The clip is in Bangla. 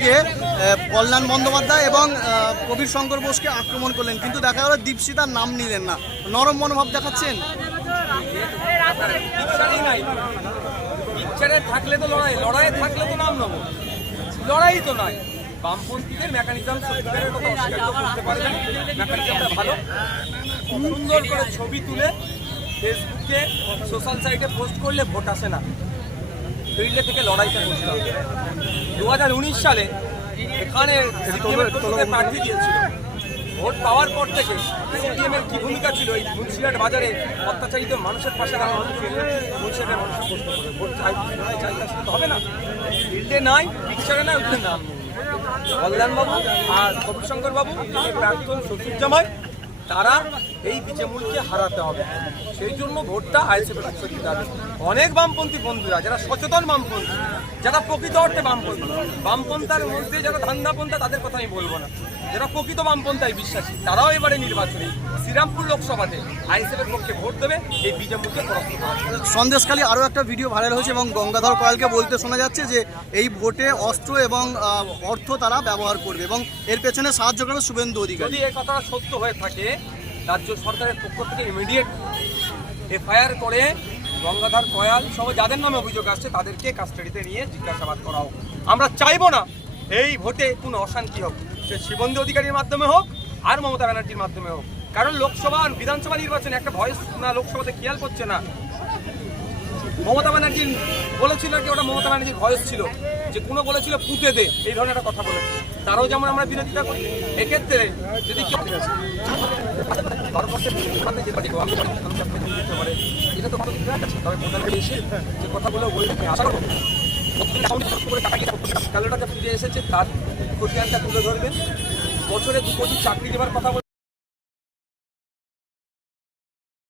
গিয়ে কল্যাণ বন্দ্যোপাধ্যায় এবং কবির শঙ্কর বোসকে আক্রমণ করলেন, কিন্তু দেখা গেল দীপশিতার নাম নিলেন না। নরম মনোভাব দেখাচ্ছেন। থাকলে তো লড়াই থাকলে তো নাম নেবো, লড়াই তো নয়। বামপন্থীদের মেকানিজম সত্যিকারের কথা অস্বীকার করতে পারবেন। মেকানিজমটা ভালো, সুন্দর করে ছবি তুলে ফেসবুকে সোশ্যাল সাইটে পোস্ট করলে ভোট আসে না, ফিল্ডে থেকে লড়াইটা করতে হবে। 2019 সালে এখানে প্রার্থী দিয়েছিল, ভোট পাওয়ার পর থেকে সিপিএমের কি ভূমিকা ছিল এই মুন্সিরহাট বাজারে অত্যাচারিত মানুষের পাশে দাঁড়ানো, মুন্সিরহাটের মানুষের প্রশ্ন করে ভোট চাই হবে না, ফিল্ডে নাই, পিকচারে নাই, ওখানে নাম নেই। কল্যাণবাবু আর কবির শঙ্কর বাবু প্রাক্তন শ্বশুর জামাই, তারা এই বিজেমূলকে হারাতে হবে। সেই জন্য ভোটটা আইএসএফের পক্ষে দিতে হবে। অনেক বামপন্থী বন্ধুরা যারা সচেতন বামপন্থী, যারা প্রকৃত অর্থে বামপন্থী, বামপন্থার মধ্যে যারা ধান্দাপন্থা তাদের কথা আমি বলবো না, যারা প্রকৃত বামপন্থায় বিশ্বাসী, তারাও এবারে নির্বাচনে শ্রীরামপুর লোকসভাতে আইএসএফের পক্ষে ভোট দেবে, এই বিজেমূলকে পরাস্ত করা। সন্দেশখালী আরও একটা ভিডিও ভাইরাল হয়েছে এবং গঙ্গাধর কয়ালকে বলতে শোনা যাচ্ছে যে এই ভোটে অস্ত্র এবং অর্থ তারা ব্যবহার করবে এবং এর পেছনে সাহায্য করবে শুভেন্দু অধিকারী। যদি এই কথা সত্য হয়ে থাকে, রাজ্য সরকারের পক্ষ থেকে ইমিডিয়েট এফআইআর করে গঙ্গাধর কয়াল সহ যাদের নামে অভিযোগ আসছে তাদেরকে কাস্টাডিতে নিয়ে জিজ্ঞাসাবাদ করা হোক। আমরা চাইবো না এই ভোটে কোনো অশান্তি হোক, সে শুভেন্দু অধিকারীর মাধ্যমে হোক আর মমতা ব্যানার্জির মাধ্যমে হোক। কারণ লোকসভা আর বিধানসভা নির্বাচনে একটা ভয়েস না লোকসভাতে খেয়াল করছে না। মমতা ব্যানার্জি বলেছিল কি, ওটা মমতা ব্যানার্জির ভয়েস ছিল, যে কোনো বলেছিল পুঁতে দে, এই ধরনের একটা কথা বলেছে। তারাও যেমন আমরা বিরোধিতা করি, এক্ষেত্রে যদি ভারতবর্ষের এটা তো তবে প্রধানমন্ত্রী এসে যে কথাগুলো বলতে আশা করবো কালোটাকে ফিরে এসেছে তার খতিয়ানটা তুলে ধরবেন। বছরে 2 কোটি চাকরি দেওয়ার কথা